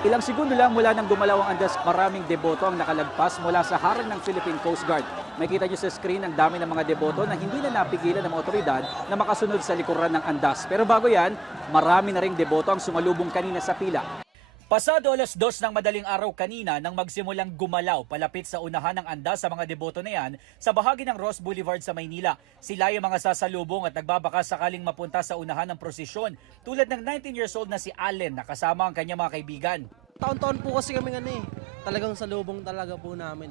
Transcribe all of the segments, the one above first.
Ilang segundo lang mula nang gumalaw ang andas, maraming deboto ang nakalagpas mula sa harang ng Philippine Coast Guard. Makita nyo sa screen ang dami ng mga deboto na hindi na napigilan ng mga otoridad na makasunod sa likuran ng andas. Pero bago yan, marami na ring deboto ang sumalubong kanina sa pila. Pasado 2:00 ng madaling araw kanina nang magsimulang gumalaw palapit sa unahan ng andas sa mga deboto na yan sa bahagi ng Ross Boulevard sa Maynila. Sila yung mga sasalubong at nagbabaka sakaling mapunta sa unahan ng prosesyon tulad ng 19 years old na si Allen na kasama ang kanyang mga kaibigan. Taon-taon po kasi kami talagang salubong talaga po namin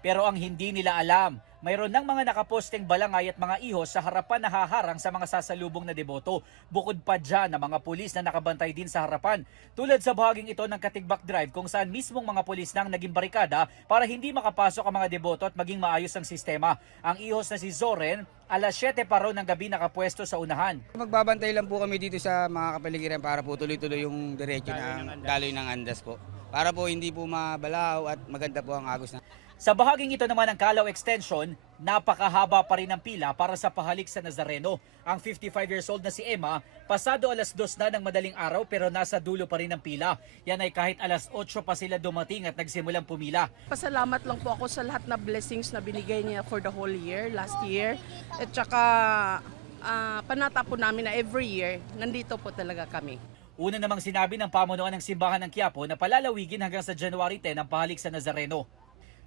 Pero ang hindi nila alam, mayroon ng mga nakaposteng balangay at mga ihos sa harapan na haharang sa mga sasalubong na deboto. Bukod pa dyan ang mga pulis na nakabantay din sa harapan. Tulad sa bahaging ito ng Katigbak Drive kung saan mismong mga pulis nang naging barikada para hindi makapasok ang mga deboto at maging maayos ang sistema. Ang ihos na si Zoren, alas 7 pa raw ng gabi nakapwesto sa unahan. Magbabantay lang po kami dito sa mga kapaligiran para po tuloy-tuloy yung diretso ng daloy ng andas po. Para po hindi po mabalaw at maganda po ang agos na. Sa bahaging ito naman ng Calao Extension, napakahaba pa rin ang pila para sa pahalik sa Nazareno. Ang 55 years old na si Emma, pasado alas 2 na ng madaling araw pero nasa dulo pa rin ang pila. Yan ay kahit alas 8 pa sila dumating at nagsimulang pumila. Pasalamat lang po ako sa lahat na blessings na binigay niya for the whole year, last year. At saka panata po namin na every year, nandito po talaga kami. Una namang sinabi ng pamunuan ng simbahan ng Quiapo na palalawigin hanggang sa January 10 ang pahalik sa Nazareno.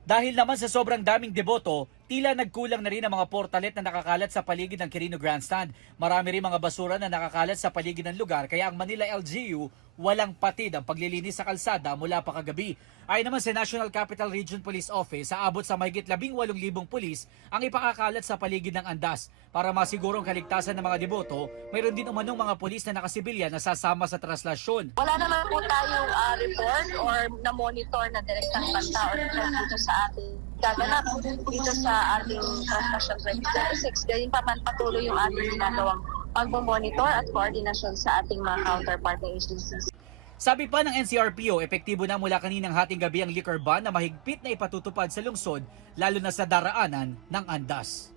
Dahil naman sa sobrang daming deboto, tila nagkulang na rin ang mga portalet na nakakalat sa paligid ng Quirino Grandstand. Marami rin mga basura na nakakalat sa paligid ng lugar kaya ang Manila LGU walang patid ang paglilinis sa kalsada mula pa kagabi. Ayon naman sa National Capital Region Police Office, aabot sa mahigit 18,000 pulis ang ipakakalat sa paligid ng andas. Para masigurong kaligtasan ng mga deboto, mayroon din umanong mga pulis na nakasibilya na sasama sa traslasyon. Wala naman po tayong report or na-monitor na direktang banta or dito sa ating gaganap dito sa ating Translation 2026. Gayon pa man patuloy yung ating ginagawang pagmamonitor at koordinasyon sa ating mga counterpart agencies. Sabi pa ng NCRPO, epektibo na mula kaninang hating gabi ang liquor ban na mahigpit na ipatutupad sa lungsod, lalo na sa daraanan ng andas.